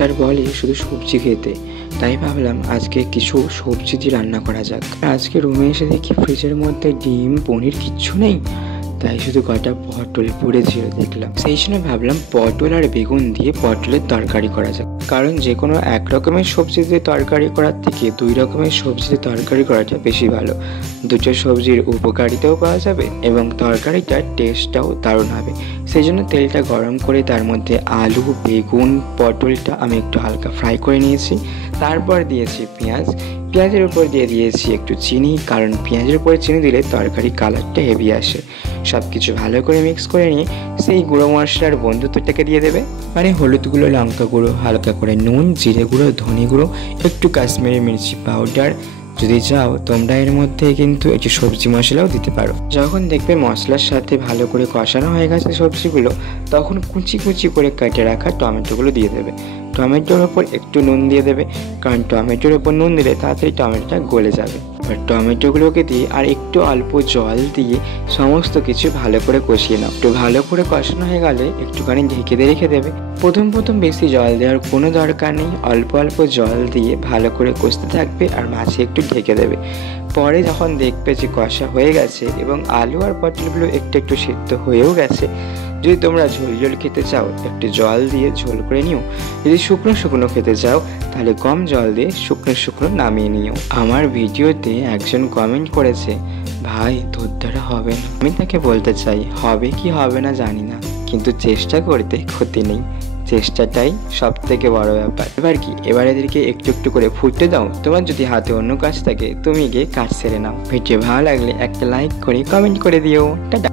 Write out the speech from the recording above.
Doctor বলে শুধু সবজি খেতে, তাই ভাবলাম আজকে কিছু সবজি দিয়ে রান্না করা যাক। আজকে রুমে এসে দেখি ফ্রিজের মধ্যে ডিম পনির কিচ্ছু নেই, তাই শুধু কটা পটল পড়েছিল দেখলাম। সেই সময় ভাবলাম পটল আর বেগুন দিয়ে পটলের তরকারি করা যাক, কারণ যে কোনো এক রকমের সবজি দিয়ে তরকারি করার থেকে দুই রকমের সবজি দিয়ে তরকারি করাটা বেশি ভালো। দুটো সবজির উপকারিতাও পাওয়া যাবে এবং তরকারিটার টেস্টটাও দারুণ হবে। সেই জন্য তেলটা গরম করে তার মধ্যে আলু, বেগুন, পটলটা আমি একটু হালকা ফ্রাই করে নিয়েছি। তারপর দিয়েছি পেঁয়াজ, পেঁয়াজের উপর দিয়ে দিয়েছি একটু চিনি, কারণ পেঁয়াজের উপরে চিনি দিলে তরকারি কালারটা হেভি আসে। সব কিছু ভালো করে মিক্স করে নিয়ে সেই গুঁড়ো মশলার বন্ধুত্বটাকে দিয়ে দেবে, মানে হলুদ গুঁড়ো, লঙ্কা গুঁড়ো, হালকা করে নুন, জিরে গুঁড়ো, ধনে গুঁড়ো, একটু কাশ্মীরি মির্চি পাউডার, যদি চাও তোমরা এর মধ্যে কিন্তু একটু সবজি মশলাও দিতে পারো। যখন দেখবে মশলার সাথে ভালো করে কষানো হয়ে গেছে সবজিগুলো, তখন কুচি কুচি করে কেটে রাখা টমেটোগুলো দিয়ে দেবে। টমেটোর ওপর একটু নুন দিয়ে দেবে, কারণ টমেটোর ওপর নুন দিলে তাড়াতাড়ি টমেটোটা গলে যাবে। আর টমেটোগুলোকে দিয়ে আর একটু অল্প জল দিয়ে সমস্ত কিছু ভালো করে কষিয়ে নাও। একটু ভালো করে কষানো হয়ে গেলে একটুখানি ঢেকে দিয়ে রেখে দেবে। প্রথম বেশি জল দেওয়ার কোনো দরকার নেই, অল্প অল্প জল দিয়ে ভালো করে কষতে থাকবে আর মাঝে একটু ঢেকে দেবে। পরে যখন দেখবে যে কষা হয়ে গেছে এবং আলু আর পটলগুলো একটু একটু সিদ্ধ হয়েও গেছে, যদি তোমরা ঝোল ঝোল খেতে চাও একটু জল দিয়ে ঝোল করে নিও। যদি শুকনো শুকনো খেতে চাও তাহলে কম জল দিয়ে শুকনো শুকনো নামিয়ে নিও। আমার ভিডিওতে একজন কমেন্ট করেছে, ভাই তোর দ্বারা হবে না। আমি তাকে বলতে চাই, হবে কি হবে না জানি না, কিন্তু চেষ্টা করতে ক্ষতি নেই, চেষ্টাটাই সব থেকে বড় ব্যাপার। এবার কি, এবার এদেরকে একটু একটু করে ফুটতে দাও। তোমার যদি হাতে অন্য কাজ থাকে তুমি গিয়ে কাজ সেরে নাও। ভিডিও ভালো লাগলে একটা লাইক করে কমেন্ট করে দিও। টাটা।